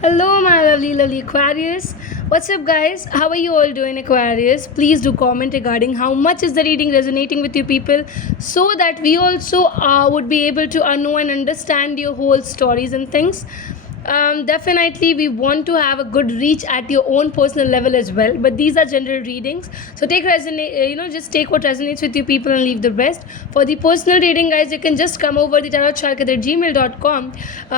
Hello, my lovely Aquarius. What's up, guys? How are you all doing, Aquarius? Please do comment regarding how much is the reading resonating with you people, so that we also would be able to know and understand your whole stories and things. Definitely, we want to have a good reach at your own personal level as well. But these are general readings, so just take what resonates with you people and leave the rest. For the personal reading, guys, you can just come over the tarotchark@gmail.com.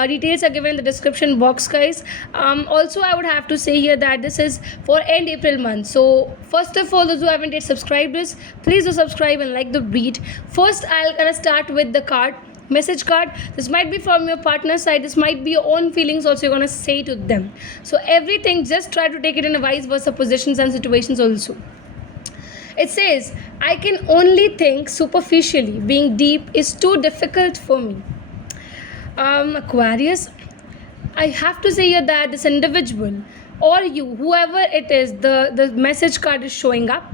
Details are given in the description box, guys. Also, I would have to say here that this is for end April month. So, first of all, those who haven't yet subscribed this, please do subscribe and like the read. First, I'll gonna start with the card message card. This might be from your partner's side, this might be your own feelings also you're going to say to them. So everything, just try to take it in a vice versa positions and situations also. It says, I can only think superficially, being deep is too difficult for me. Aquarius, I have to say here that this individual or you, whoever it is, the message card is showing up,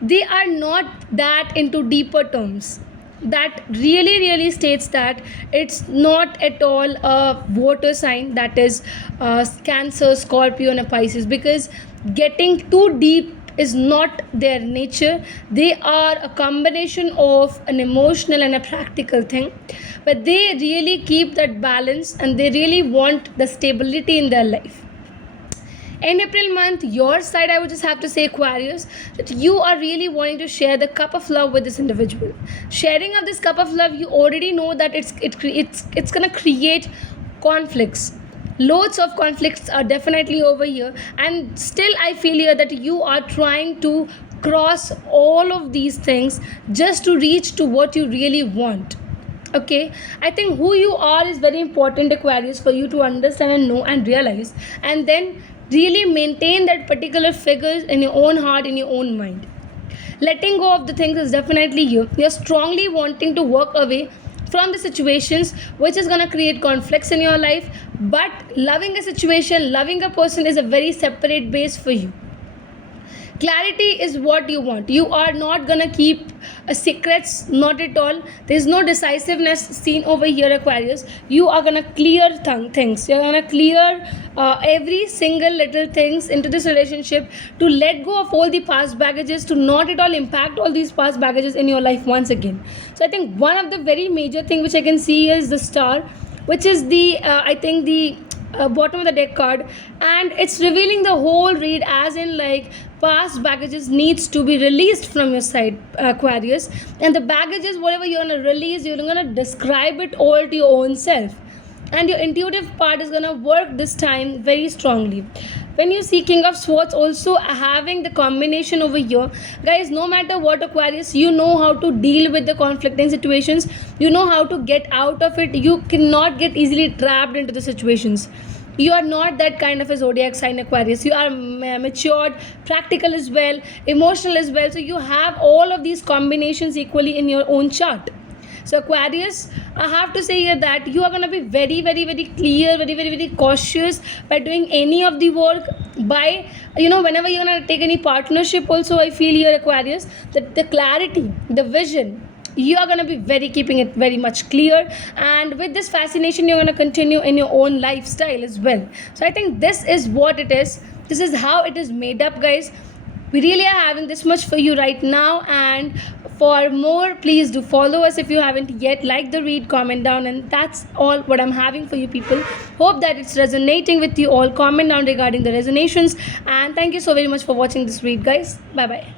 they are not that into deeper terms. That really states that it's not at all a water sign, that is Cancer, Scorpio, and a Pisces, because getting too deep is not their nature. They are a combination of an emotional and a practical thing, but they really keep that balance and they really want the stability in their life. In April month, your side, I would just have to say, Aquarius, that you are really wanting to share the cup of love with this individual. Sharing of this cup of love, you already know that it's gonna create conflicts. Loads of conflicts are definitely over here, and still I feel here that you are trying to cross all of these things just to reach to what you really want. Okay, I think who you are is very important, Aquarius, for you to understand and know and realize, and then really maintain that particular figures in your own heart, in your own mind. Letting go of the things is definitely you. You're strongly wanting to walk away from the situations which is going to create conflicts in your life, but loving a situation, loving a person is a very separate base for you. Clarity is what you want. You are not gonna keep secrets, not at all. There's no decisiveness seen over here, Aquarius. You are gonna clear things. You're gonna clear every single little things into this relationship, to let go of all the past baggages, to not at all impact all these past baggages in your life once again. So I think one of the very major thing which I can see is the star, which is the I think the bottom of the deck card, and it's revealing the whole read, as in like past baggages needs to be released from your side, Aquarius. And the baggages, whatever you're going to release, you're going to describe it all to your own self, and your intuitive part is going to work this time very strongly. When you see King of Swords also having the combination over here, guys, no matter what, Aquarius, you know how to deal with the conflicting situations, you know how to get out of it. You cannot get easily trapped into the situations. You are not that kind of a zodiac sign, Aquarius. You are matured, practical as well, emotional as well, so you have all of these combinations equally in your own chart. So Aquarius, I have to say here that you are going to be very clear, very cautious by doing any of the work. By whenever you're going to take any partnership also, I feel here, Aquarius, that the clarity, the vision, you are going to be very keeping it very much clear, and with this fascination you're going to continue in your own lifestyle as well. So I think this is what it is, this is how it is made up, guys. We really are having this much for you right now, and for more, please do follow us if you haven't yet. Like the read, comment down, and that's all what I'm having for you people. Hope that it's resonating with you all. Comment down regarding the resonations, and thank you so very much for watching this read, guys. Bye bye.